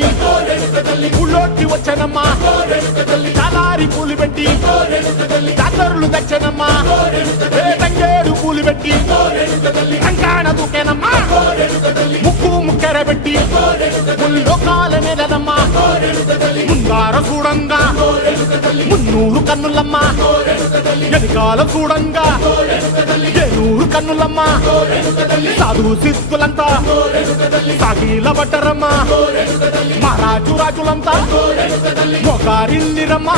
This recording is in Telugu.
పెట్టి ఊళ్ళోకి వచ్చానమ్మా చాలారి పూలు పెట్టి జాతరులు తెచ్చానమ్మా తంగేడు పూలు పెట్టి కంకాణ దూకేనమ్మా ముక్కు ముక్కెర పెట్టి ముల్లోకాల నెలనమ్మా ముందార చూడంగా మున్నూరు కన్నులమ్మా ఎనకాల చూడంగా ఏనూరు కన్నులమ్మా సాధువు సిద్ధులంతా సాగిల బట్టరమ్మా మహారాజు రాజులంతా మొగారిల్లిరమ్మా